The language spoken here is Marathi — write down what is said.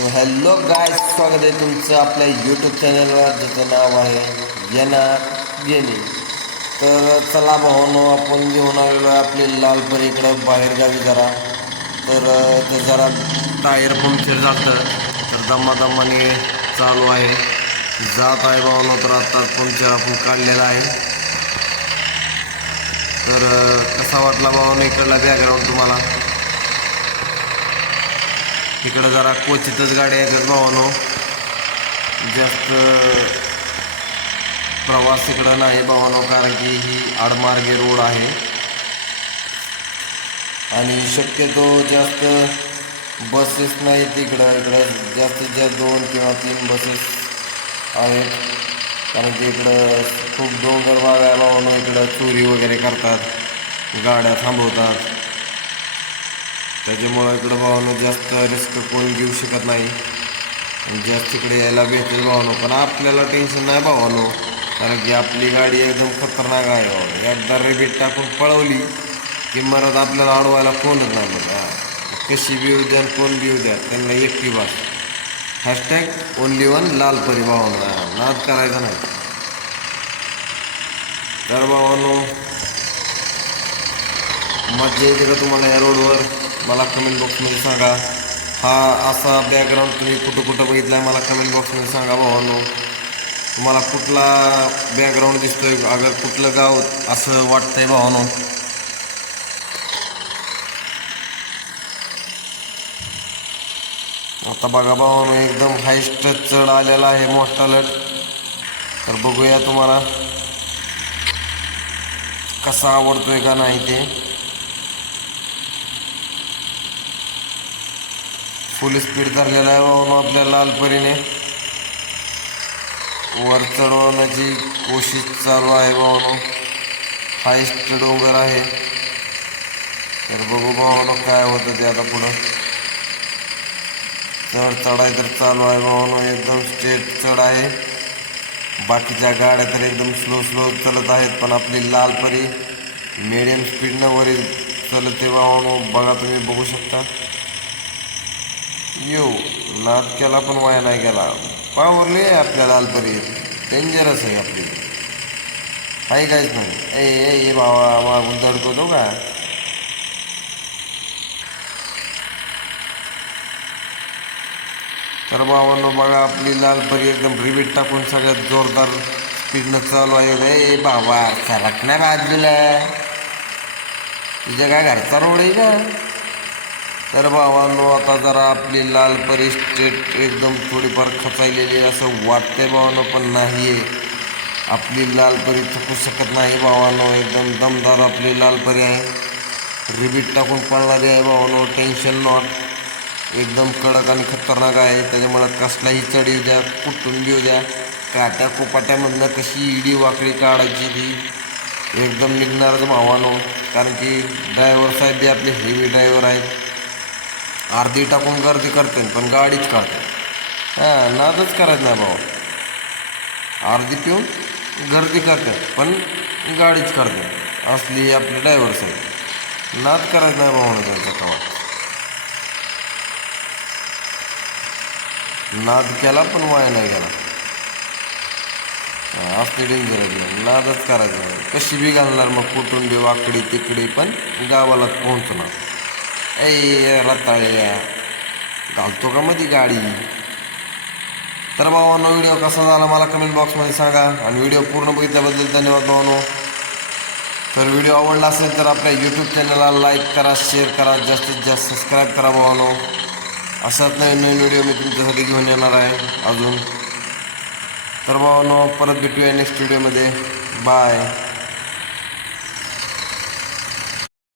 सो हॅलो गाय स्वागत आहे तुमचं आपल्या यूट्यूब चॅनलवर ज्याचं नाव आहे येना गेमिंग तर चला भावनो आपण घेऊन आलेलो आहे आपली लालपरी इकडं बाहेरगावी जरा. तर ते जरा टायर पंक्चर जातं तर दमादमाने चालू आहे. जात आहे भावनो तर आता पंक्चर आपण काढलेला आहे. तर कसा वाटला भावनो इकडला बॅकग्राऊंड तुम्हाला? इकडं जरा क्वचितच गाड्या येतात भावानो. जास्त प्रवास इकडं नाही भावानो कारण की ही आडमार्गे रोड आहे. आणि शक्यतो जास्त बसेस नाहीत इकडं. इकडं जास्तीत जास्त दोन किंवा तीन बसेस आहेत. कारण की इकडं खूप डोंगर भाग आहे भावानो इकडं चोरी वगैरे करतात. गाड्या थांबवतात. त्याच्यामुळं इकडं भावानं जास्त रिस्क कोण घेऊ शकत नाही. जास्त इकडे यायला भेटेल भावानो. पण आपल्याला टेन्शन नाही भावानो. कारण की आपली गाडी एकदम खतरनाक आहे भावानो. एकदा रिबीट टाकून पळवली की मरत आपल्याला अडवायला कोणच नाही हा. कशी बी येऊ द्या कोण बी येऊ द्या त्यांना एकटी हॅशटॅग ओनली वन लालपरी भावानो. हा, नाद करायचा नाही. तर भावानो मज़ा येते का तुम्हाला या रोडवर मला कमेंट बॉक्समध्ये सांगा. हा असा बॅकग्राऊंड तुम्ही कुठं कुठं बघितला आहे मला कमेंट बॉक्समध्ये सांगा भावानो. तुम्हाला कुठला बॅकग्राऊंड दिसतोय अगर कुठलं गाव असं वाटतंय भावानो. आता बघा भावानो एकदम हायस्ट चढ आलेला आहे मोठा लट. तर बघूया तुम्हाला कसा आवडतोय का नाही ते. फुल स्पीड धरलेला आहे भाऊन आपल्या लालपरीने वर चढवण्याची कोशिश चालू आहे भाऊनो हायस्ट डोंगर आहे. तर बघू भावानो काय होतं ते आता पुढं. चढ चढाय तर चालू आहे भावानो. एकदम स्ट्रेट चढ आहे. बाकीच्या गाड्या तर एकदम स्लो स्लो चालत आहेत, पण आपली लालपरी मिडियम स्पीडनं वरील चालते भावानो. बघा तुम्ही बघू शकता. येऊ नाद केला पण वाया नाही गेला. पावरली आहे आपल्या लालपरी. डेंजरस आहे आपली. काही काहीच नाही ए ए भावा मागून धडकवतो का? तर भावांनो बघा, आपली लालपरी एकदम रिबीट टाकून सगळ्यात जोरदार स्पीडनं चालू आहे. ए बाबा सरक नाही बाजूला तुझ्या काय घरचा रोड आहे का? तर भावांनो आता जरा आपली लाल परी स्ट्रेट एकदम थोडीफार खचायलेली असं वाटतंय भावानो पण नाही आहे आपली लाल परी थकू शकत नाही भावानो एकदम दमदार आपली लाल परी आहे. रिबीट टाकून पळणारी आहे भावानो टेन्शन नॉट. एकदम कडक आणि खतरनाक आहे त्याच्यामुळं कसलाही चढ येऊ द्या कुठून घेऊ द्या. काट्या कोपाट्यामधनं कशी इडी वाकडी काढायची ती एकदम निघणारच भावानो कारण की ड्रायव्हर साहेब बी आपले हेवी ड्रायव्हर आहेत. अर्धी टाकून गर्दी करते पण गाडीच काढते. हाँ, नादच करायचं नाही भाऊ. अर्धी पिऊन गर्दी करते, पण गाडीच करते. असली आपली ड्रायव्हर साहेब. नाद करायचं नाही भाऊ त्यांचा कवा. नाद केला पण वाया नाही गेला. असली डेंजर आहे नादच करायचं कशी बी घालणार मग कुठून बी वाकडी तिकडी पण गावाला पोहोचणार. ए रताळ्या. घालतो का मध्ये गाडी? तर भावानो व्हिडिओ कसा झाला मला कमेंट बॉक्समध्ये सांगा. आणि व्हिडिओ पूर्ण बघितल्याबद्दल धन्यवाद भावानो. तर व्हिडिओ आवडला असेल तर आपल्या यूट्यूब चॅनलला लाईक करा शेअर करा जास्तीत जास्त सबस्क्राईब करा भावानो. असाच नवीन नवीन व्हिडिओ मी तुमच्यासाठी घेऊन येणार आहे अजून. तर भावानो परत भेटूया नेक्स्ट व्हिडिओमध्ये बाय